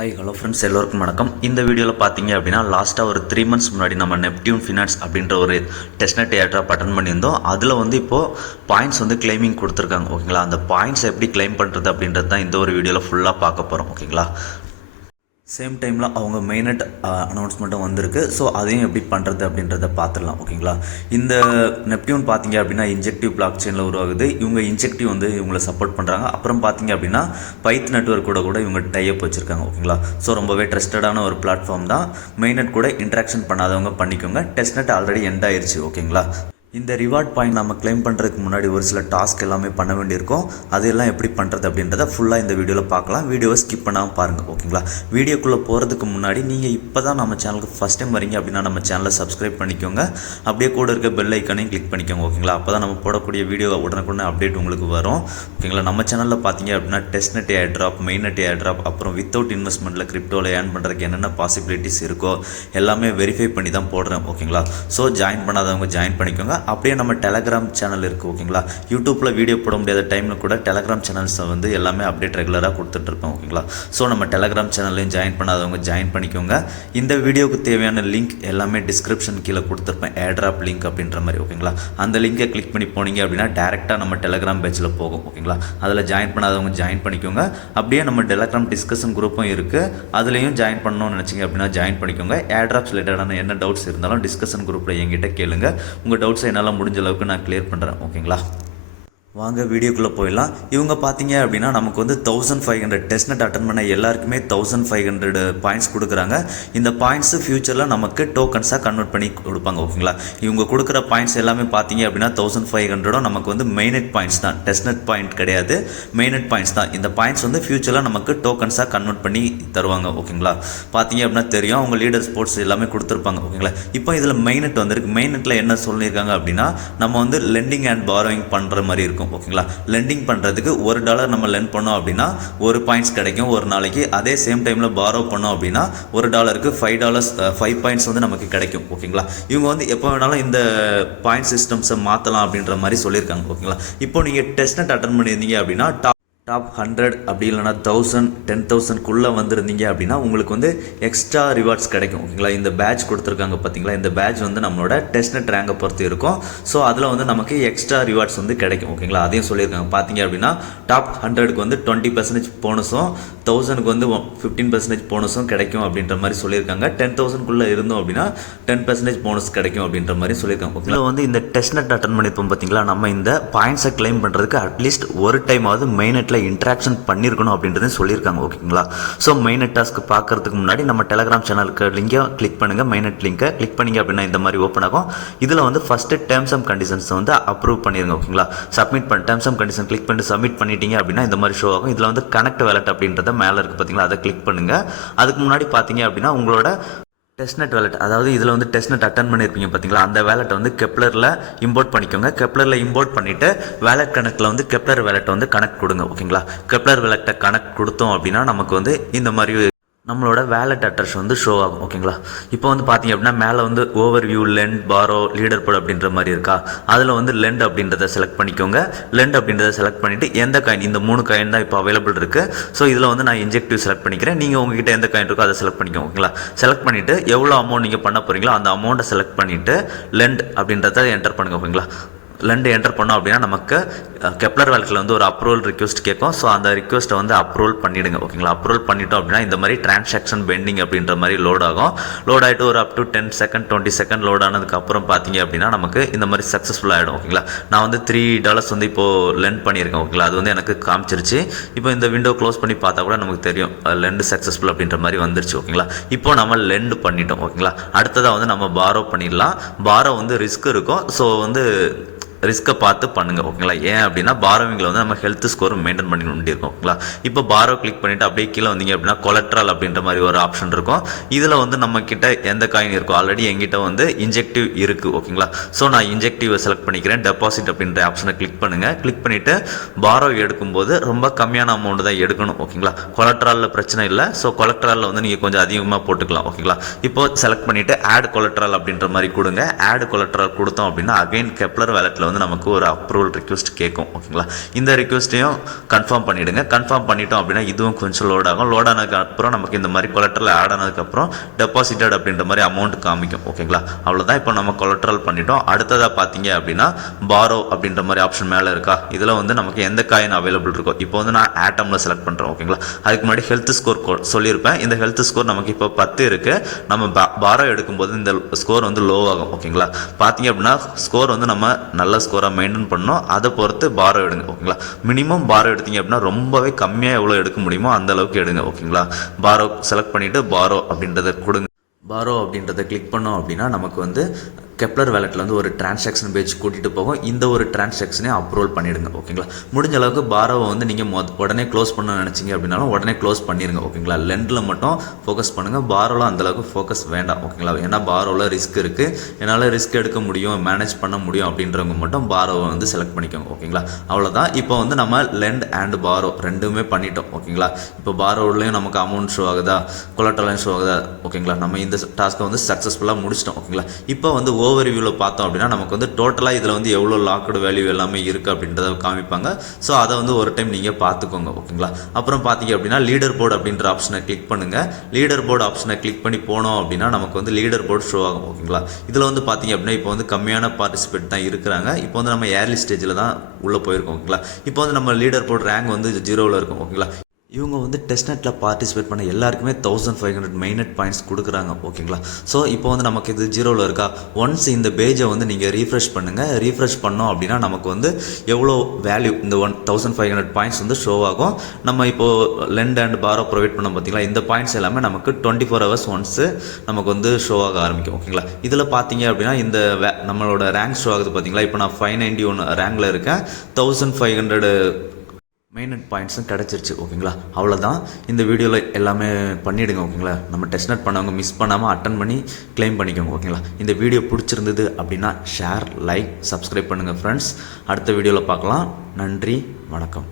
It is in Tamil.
ஹாய் ஹலோ ஃப்ரெண்ட்ஸ், எல்லோருக்கும் வணக்கம். இந்த வீடியோவில் பார்த்தீங்க அப்படின்னா லாஸ்ட்டாக ஒரு 3 months முன்னாடி நம்ம நெப்டியூன் ஃபினான்ஸ் அப்படின்ற ஒரு டெஸ்ட்நெட் ஏர்ட்ராப் அட்டன் பண்ணியிருந்தோம். அதில் வந்து இப்போது பாயிண்ட்ஸ் வந்து கிளைமிங் கொடுத்துருக்காங்க. ஓகேங்களா, அந்த பாயிண்ட்ஸ் எப்படி கிளைம் பண்ணுறது அப்படின்றது தான் இந்த ஒரு வீடியோவில் ஃபுல்லாக பார்க்க போகிறோம். ஓகேங்களா, சேம் டைமில் அவங்க மெயினட் அனௌன்ஸ்மெண்ட்டும் வந்திருக்கு. ஸோ அதையும் எப்படி பண்ணுறது அப்படின்றத பார்த்துடலாம். ஓகேங்களா, இந்த நெப்டியூன் பார்த்தீங்க அப்படின்னா இன்ஜெக்டிவ் பிளாக் செயினில் உருவாகுது. இவங்க இன்ஜெக்டிவ் வந்து இவங்களை சப்போர்ட் பண்ணுறாங்க. அப்புறம் பார்த்தீங்க அப்படின்னா பைத் நெட்வொர்க் கூட இவங்க டைப் வச்சுருக்காங்க. ஓகேங்களா, ஸோ ரொம்பவே ட்ரஸ்டடான ஒரு பிளாட்ஃபார்ம் தான். மெயினட் கூட இன்ட்ராக்ஷன் பண்ணாதவங்க பண்ணிக்கோங்க. டெஸ்ட்நெட் ஆல்ரெடி எண்ட் ஆயிடுச்சு. ஓகேங்களா, இந்த ரிவார்ட் பாயிண்ட் நம்ம கிளைம் பண்ணுறதுக்கு முன்னாடி ஒரு சில டாஸ்க் எல்லாமே பண்ண வேண்டியிருக்கும். அதெல்லாம் எப்படி பண்ணுறது அப்படின்றத ஃபுல்லாக இந்த வீடியோவில் பார்க்கலாம். வீடியோவை ஸ்கிப் பண்ணாமல் பாருங்கள். ஓகேங்களா, வீடியோக்குள்ளே போகிறதுக்கு முன்னாடி நீங்கள் இப்போ தான் நம்ம சேனலுக்கு ஃபஸ்ட் டைம் வரீங்க அப்படின்னா நம்ம சேனலை சப்ஸ்கிரைப் பண்ணிக்கோங்க. அப்படியே கூட இருக்க பெல் ஐக்கானையும் கிளிக் பண்ணிக்கோங்க. ஓகேங்களா, அப்போ தான் நம்ம போடக்கூடிய வீடியோ உடனுக்குடனே அப்டேட் உங்களுக்கு வரும். ஓகேங்களா, நம்ம சேனலில் பார்த்தீங்க அப்படின்னா டெஸ்ட்நெட் ஏர்ட்ராப், மெயினட் ஏர்ட்ராப், அப்புறம் வித்தவுட் இன்வெஸ்ட்மெண்ட்டில் கிரிப்டோவில் ஏர்ன் பண்ணுறதுக்கு என்னென்ன பாசிபிலிட்டிஸ் இருக்கோ எல்லாமே வெரிஃபை பண்ணி தான் போடுறேன். ஓகேங்களா, ஸோ ஜாயின் பண்ணாதவங்க ஜாயின் பண்ணிக்கோங்க. அப்படியே நம்ம டெலகிராம் சேனல் இருக்குது. ஓகேங்களா, யூடியூப்பில் வீடியோ போட முடியாத டைமில் கூட டெலகிராம் சேனல்ஸை வந்து எல்லாமே அப்டேட் ரெகுலராக கொடுத்துட்ருப்போம். ஓகேங்களா, ஸோ நம்ம டெலகிராம் சேனல்லையும் ஜாயின் பண்ணாதவங்க ஜாயின் பண்ணிக்கோங்க. இந்த வீடியோவுக்கு தேவையான லிங்க் எல்லாமே டிஸ்கிரிப்ஷன் கீழே கொடுத்துருப்பேன், ஏர்ட்ராப் லிங்க் அப்படின்ற மாதிரி. ஓகேங்களா, அந்த லிங்கை கிளிக் பண்ணி போனீங்க அப்படின்னா டேரெக்டாக நம்ம டெலகிராம் பேஜில் போகும். ஓகேங்களா, அதில் ஜாயின் பண்ணாதவங்க ஜாயின் பண்ணிக்கோங்க. அப்படியே நம்ம டெலகிராம் டிஸ்கஷன் குரூப்பும் இருக்குது, அதுலேயும் ஜாயின் பண்ணணும்னு நினச்சிங்க அப்படின்னா ஜாயின் பண்ணிக்கோங்க. ஏர்ட்ராப்ஸ் ரிலேட்டடான என்ன டவுட்ஸ் இருந்தாலும் டிஸ்கஷன் குரூப்பில் என்கிட்ட கேளுங்க. உங்கள் டவுட்ஸை என்னால் முடிஞ்ச அளவுக்கு நான் கிளியர் பண்ணுறேன். ஓகேங்களா, வாங்க வீடியோக்குள்ளே போயிடலாம். இவங்க பார்த்தீங்க அப்படின்னா நமக்கு வந்து 1500 டெஸ்ட்நெட் அட்டன் பண்ண எல்லாருக்குமே 1500 பாயிண்ட்ஸ் கொடுக்குறாங்க. இந்த பாயிண்ட்ஸு ஃபியூச்சரில் நமக்கு டோக்கன்ஸாக கன்வெர்ட் பண்ணி கொடுப்பாங்க. ஓகேங்களா, இவங்க கொடுக்குற பாயிண்ட்ஸ் எல்லாமே பார்த்தீங்க அப்படின்னா 1500 நமக்கு வந்து மெயினட் பாயிண்ட்ஸ் தான், டெஸ்ட்நெட் பாயிண்ட் கிடையாது, மெயினட் பாயிண்ட்ஸ் தான். இந்த பாயிண்ட்ஸ் வந்து ஃபியூச்சரில் நமக்கு டோக்கன்ஸாக கன்வெர்ட் பண்ணி தருவாங்க. ஓகேங்களா, பார்த்தீங்க அப்படின்னா தெரியும், அவங்க லீடர் ஸ்போர்ட்ஸ் எல்லாமே கொடுத்துருப்பாங்க. ஓகேங்களா, இப்போ இதில் மெயினட் வந்திருக்கு. மெயினட்டில் என்ன சொல்லியிருக்காங்க அப்படின்னா நம்ம வந்து லெண்டிங் அண்ட் பாரோயிங் பண்ணுற மாதிரி இருக்கும். ஓகேங்களா, லெண்டிங் பண்ணுறதுக்கு $1 நம்ம லெண்ட் பண்ணோம் அப்படின்னா ஒரு பாயிண்ட்ஸ் கிடைக்கும் ஒரு நாளைக்கு. அதே சேம் டைமில் பாரோ பண்ணோம் அப்படின்னா $1க்கு $5 பாயிண்ட்ஸ் வந்து நமக்கு கிடைக்கும். ஓகேங்களா, இவங்க வந்து எப்போ வேணாலும் இந்த பாயிண்ட் சிஸ்டம்ஸை மாற்றலாம் அப்படின்ற மாதிரி சொல்லியிருக்காங்க. ஓகேங்களா, இப்போ நீங்கள் டெஸ்ட்நெட் அட்டன் பண்ணியிருந்தீங்க அப்படின்னா டாப் 100 அப்படி இல்லைனா 1000 10,000க்குள்ளே வந்திருந்தீங்க அப்படின்னா உங்களுக்கு வந்து எக்ஸ்ட்ரா ரிவார்ட்ஸ் கிடைக்கும். ஓகேங்களா, இந்த பேட்ச் கொடுத்துருக்காங்க பார்த்தீங்களா, இந்த பேட்ச் வந்து நம்மளோட டெஸ்ட்நெட் ரேங்கை பொறுத்து இருக்கும். ஸோ அதில் வந்து நமக்கு எக்ஸ்ட்ரா ரிவார்ட்ஸ் வந்து கிடைக்கும். ஓகேங்களா, அதையும் சொல்லியிருக்காங்க. பார்த்தீங்க அப்படின்னா டாப் 100க்கு வந்து 20% போனஸும், 1000க்கு வந்து 15% போனஸும் கிடைக்கும் அப்படின்ற மாதிரி சொல்லியிருக்காங்க. 10,000க்குள்ளே இருந்தோம் அப்படின்னா 10% போனஸ் கிடைக்கும் அப்படின்ற மாதிரி சொல்லியிருக்காங்க. ஓகேங்களா, வந்து இந்த டெஸ்ட்நெட் அட்டன் பண்ணியிருப்போம் பார்த்தீங்களா, நம்ம இந்த பாயிண்ட்ஸை கிளைம் பண்ணுறதுக்கு அட்லீஸ்ட் ஒரு டைமாவது மெயினட்டில் இன்ட்ராக்ஷன் பண்ணியிருக்கணும் அப்படின்றதையும் சொல்லியிருக்காங்க. ஓகேங்களா, ஸோ மெயினட் டாஸ்க் பார்க்கறதுக்கு முன்னாடி நம்ம டெலகிராம் சேனலுக்கு லிங்கை கிளிக் பண்ணுங்கள். மெயினட் லிங்கை கிளிக் பண்ணிங்க அப்படின்னா இந்த மாதிரி ஓப்பன் ஆகும். இதில் வந்து ஃபஸ்ட்டு டேர்ம்ஸ் அண்ட் கண்டிஷன்ஸை வந்து அப்ரூவ் பண்ணிடுங்க. ஓகேங்களா, சப்மிட் பண்ண டேர்ம்ஸ் அண்ட் கண்டிஷன் கிளிக் பண்ணி சப்மிட் பண்ணிட்டீங்க அப்படின்னா இந்த மாதிரி ஷோ ஆகும். இதில் வந்து கனெக்ட் வேலட் அப்படின்றத மேலே இருக்குது பார்த்தீங்களா, அதை கிளிக் பண்ணுங்கள். அதுக்கு முன்னாடி பார்த்தீங்க அப்படின்னா உங்களோட டெஸ்ட்நெட் வேலட், அதாவது இதில் வந்து டெஸ்ட்நெட் அட்டன் பண்ணியிருப்பீங்க பார்த்தீங்களா, அந்த வேலட்டை வந்து கெப்லரில் இம்போர்ட் பண்ணிக்கோங்க. கெப்லரில் இம்போர்ட் பண்ணிவிட்டு வேலட் கனெக்டில் வந்து கெப்லர் வேலட்டை வந்து கனெக்ட் கொடுங்க. ஓகேங்களா, கெப்லர் வேலட்டை கனெக்ட் கொடுத்தோம் அப்படின்னா நமக்கு வந்து இந்த மாதிரி நம்மளோட வேலட் அட்ரஸ் வந்து ஷோ ஆகும். ஓகேங்களா, இப்போ வந்து பார்த்தீங்க அப்படின்னா மேலே வந்து overview, lend, borrow, leaderboard அப்படின்ற மாதிரி இருக்கா, அதில் வந்து லெண்ட் அப்படின்றத செலக்ட் பண்ணிக்கோங்க. லெண்ட் அப்படின்றத செலக்ட் பண்ணிவிட்டு எந்த காயின், இந்த 3 காயின் தான் இப்போ அவைலபிள் இருக்குது. ஸோ இதில் வந்து நான் இன்ஜெக்டிவ் செலக்ட் பண்ணிக்கிறேன். நீங்கள் உங்ககிட்ட எந்த காயின் இருக்கோ அதை செலக்ட் பண்ணிக்கோங்க. ஓகேங்களா, செலக்ட் பண்ணிவிட்டு எவ்வளோ அமௌண்ட் நீங்கள் பண்ண போகிறீங்களோ அந்த அமௌண்ட்டை செலக்ட் பண்ணிவிட்டு லெண்ட் அப்படின்றத என்டர் பண்ணுங்கள். ஓகேங்களா, லெண்ட் என்டர் பண்ணோம் அப்படின்னா நமக்கு கெப்லர் வேலட்டில் வந்து ஒரு அப்ரூவல் ரிக்வெஸ்ட் கேட்கும். ஸோ அந்த ரிக்வெஸ்ட்டை வந்து அப்ரூவல் பண்ணிவிடுங்க. ஓகேங்களா, அப்ரூவல் பண்ணிட்டோம் அப்படின்னா இந்த மாதிரி டிரான்சாக்ஷன் பெண்டிங் அப்படின்ற மாதிரி லோட் ஆகும். லோட் ஆகிட்டு ஒரு up to 10 second 20 second load ஆனதுக்கப்புறம் பார்த்தீங்க அப்படின்னா நமக்கு இந்த மாதிரி சக்ஸஸ்ஃபுல் ஆகிடும். ஓகேங்களா, நான் வந்து $3 வந்து இப்போது லெண்ட் பண்ணியிருக்கேன். ஓகேங்களா, அது வந்து எனக்கு காமிச்சிருச்சு. இப்போ இந்த விண்டோ க்ளோஸ் பண்ணி பார்த்தா கூட நமக்கு தெரியும் லெண்ட் சக்ஸஸ்ஃபுல் அப்படின்ற மாதிரி வந்துருச்சு. ஓகேங்களா, இப்போ நம்ம லெண்ட் பண்ணிட்டோம். ஓகேங்களா, அடுத்ததாக வந்து நம்ம பாரோ பண்ணிடலாம். பாரோ வந்து ரிஸ்க் இருக்கும். ஸோ வந்து ரிஸ்க்கை பார்த்து பண்ணுங்கள். ஓகேங்களா, ஏன் அப்படின்னா பாரோவிங்கில் வந்து நம்ம ஹெல்த் ஸ்கோர் மெயின்டைன் பண்ணி வேண்டியிருக்கோம். ஓகேங்களா, இப்போ பாரோ கிளிக் பண்ணிவிட்டு அப்படியே கீழே வந்தீங்க அப்படின்னா கொலட்ரல் அப்படின்ற மாதிரி ஒரு ஆப்ஷன் இருக்கும். இதில் வந்து நம்ம கிட்ட எந்த காயின் இருக்கோ, ஆல்ரெடி எங்கிட்ட வந்து இன்ஜெக்டிவ் இருக்குது. ஓகேங்களா, ஸோ நான் இன்ஜெக்டிவை செலக்ட் பண்ணிக்கிறேன். டெபாசிட் அப்படின்ற ஆப்ஷனை கிளிக் பண்ணுங்கள். கிளிக் பண்ணிவிட்டு பாரோ எடுக்கும்போது ரொம்ப கம்மியான அமௌண்ட் தான் எடுக்கணும். ஓகேங்களா, கொலட்ரலில் பிரச்சனை இல்லை. ஸோ கொலட்ரலில் வந்து நீங்கள் கொஞ்சம் அதிகமாக போட்டுக்கலாம். ஓகேங்களா, இப்போ செலக்ட் பண்ணிவிட்டு ஆட் கொலட்ரல் அப்படின்ற மாதிரி கொடுங்க. ஆட் கொலட்ரல் கொடுத்தோம் அப்படின்னா அகைன் கெப்லர் வேலட்டில் வந்து நமக்கு ஒரு அப்ரூவல் ரிக்வெஸ்ட் கேட்கும். ஓகேங்களா, இந்த ரிக்வெஸ்ட்டையும் கன்ஃபார்ம் பண்ணிவிடுங்க. கன்ஃபார்ம் பண்ணிட்டோம் அப்படின்னா இதுவும் கொஞ்சம் லோட் ஆகும். லோட் ஆனதுக்கப்புறம் நமக்கு இந்த மாதிரி கொலட்ரல் ஆட் ஆனதுக்கப்புறம் டெபாசிட்டட் அப்படின்ற மாதிரி அமௌண்ட் காமிக்கும். ஓகேங்களா, அவ்வளோதான். இப்போ நம்ம கொலட்ரல் பண்ணிட்டோம். அடுத்ததாக பார்த்தீங்க அப்படின்னா பாரோ அப்படின்ற மாதிரி ஆப்ஷன் மேலே இருக்கா, இதில் வந்து நமக்கு எந்த காயின் அவைலபிள் இருக்கோ. இப்போ வந்து நான் ஆட்டமில் செலக்ட் பண்ணுறேன். ஓகேங்களா, அதுக்கு முன்னாடி ஹெல்த் ஸ்கோர் சொல்லியிருப்பேன். இந்த ஹெல்த் ஸ்கோர் நமக்கு இப்போ 10 இருக்குது. நம்ம பாரோ எடுக்கும்போது இந்த ஸ்கோர் வந்து லோ ஆகும். ஓகேங்களா, பார்த்தீங்க அப்படின்னா ஸ்கோர் வந்து நம்ம நல்ல ஸ்கோராக மெயின்டைன் பண்ணணும். அதை பொறுத்து பாரோ எடுங்க. ஓகேங்களா, மினிமம் பாரோ எடுத்தீங்க அப்படின்னா ரொம்பவே கம்மியாக எவ்வளோ எடுக்க முடியுமோ அந்த அளவுக்கு எடுங்க. ஓகேங்களா, பாரோ செலக்ட் பண்ணிவிட்டு பாரோ அப்படின்றத கொடுங்க. பாரோ அப்படின்றத கிளிக் பண்ணோம் அப்படின்னா நமக்கு வந்து கெப்லர் வேலெட்டில் வந்து ஒரு டிரான்சாக்ஷன் பேஜ் கூட்டிகிட்டு போகும். இந்த ஒரு டிரான்சாக்ஷனே அப்ரூவல் பண்ணிவிடுங்க. ஓகேங்களா, முடிஞ்ச அளவுக்கு பாரோவை வந்து நீங்கள் உடனே க்ளோஸ் பண்ண நினச்சிங்க அப்படின்னாலும் உடனே க்ளோஸ் பண்ணிடுங்க. ஓகேங்களா, லெண்டில் மட்டும் ஃபோக்கஸ் பண்ணுங்கள். பாரோவில் அந்தளவுக்கு ஃபோக்கஸ் வேண்டாம். ஓகேங்களா, ஏன்னா பாரோவில் ரிஸ்க் இருக்குது, என்னால் ரிஸ்க் எடுக்க முடியும், மேனேஜ் பண்ண முடியும் அப்படின்றவங்க மட்டும் பாரோவை வந்து செலக்ட் பண்ணிக்கோங்க. ஓகேங்களா, அவ்வளோதான். இப்போ வந்து நம்ம லெண்ட் அண்ட் பாரோ ரெண்டுமே பண்ணிட்டோம். ஓகேங்களா, இப்போ பாரோவிலையும் நமக்கு அமௌண்ட் ஷோ ஆகுதா, கொலட்ரலையும் ஷோ ஆகுதா. ஓகேங்களா, நம்ம இந்த டாஸ்க்கை வந்து சக்ஸஸ்ஃபுல்லாக முடிச்சிட்டோம். ஓகேங்களா, இப்போ வந்து ஓவர்வியூவில் பார்த்தோம் அப்படின்னா நமக்கு வந்து டோட்டலாக இதில் வந்து எவ்வளோ லாக்டு வேல்யூ எல்லாமே இருக்குது அப்படின்றத காமிப்பாங்க. ஸோ அதை வந்து ஒரு டைம் நீங்கள் பார்த்துக்கோங்க. ஓகேங்களா, அப்புறம் பார்த்தீங்க அப்படின்னா லீடர் போர்டு அப்படின்ற ஆப்ஷனை கிளிக் பண்ணுங்கள். லீடர் போர்டு ஆப்ஷனை கிளிக் பண்ணி போனோம் அப்படின்னா நமக்கு வந்து லீடர் போர்டு ஷோ ஆகும். ஓகேங்களா, இதில் வந்து பார்த்தீங்க அப்படின்னா இப்போ வந்து கம்மியான பார்ட்டிசிபேட் தான் இருக்கிறாங்க. இப்போ வந்து நம்ம ஏர்லி ஸ்டேஜில் தான் உள்ளே போயிருக்கோம். ஓகேங்களா, இப்போ வந்து நம்ம லீடர் போர்டு ரேங்க் வந்து 0ல் இருக்கும். ஓகேங்களா, இவங்க வந்து டெஸ்ட்நெட்டில் பார்ட்டிசிபேட் பண்ண எல்லாருக்குமே 1500 மெயினட் பாயிண்ட்ஸ் கொடுக்குறாங்க. ஓகேங்களா, ஸோ இப்போ வந்து நமக்கு இது 0ல் இருக்கா. ஒன்ஸ் இந்த பேஜை வந்து நீங்கள் ரீஃப்ரெஷ் பண்ணுங்கள். ரீஃப்ரெஷ் பண்ணோம் அப்படின்னா நமக்கு வந்து எவ்வளோ வேல்யூ இந்த 1500 பாயிண்ட்ஸ் வந்து ஷோ ஆகும். நம்ம இப்போது லெண்ட் அண்ட் பாரோ ப்ரொவைட் பண்ணோம் பார்த்தீங்களா, இந்த பாயிண்ட்ஸ் எல்லாமே நமக்கு 24 ஹவர்ஸ் ஒன்ஸு நமக்கு வந்து ஷோ ஆக ஆரம்பிக்கும். ஓகேங்களா, இதில் பார்த்தீங்க அப்படின்னா இந்த நம்மளோட ரேங்க் ஷோ ஆகுது பார்த்தீங்களா. இப்போ நான் 591 ரேங்கில் இருக்கேன். 1500 மெயினட் பாயிண்ட்ஸும் கிடச்சிருச்சு. ஓகேங்களா, அவ்வளோதான். இந்த வீடியோவில் எல்லாமே பண்ணிவிடுங்க. ஓகேங்களா, நம்ம டெஸ்ட்நெட் பண்ணவங்க மிஸ் பண்ணாமல் அட்டன் பண்ணி கிளைம் பண்ணிக்கோங்க. ஓகேங்களா, இந்த வீடியோ பிடிச்சிருந்தது அப்படின்னா ஷேர், லைக், சப்ஸ்கிரைப் பண்ணுங்கள் ஃப்ரெண்ட்ஸ். அடுத்த வீடியோவில் பார்க்கலாம். நன்றி, வணக்கம்.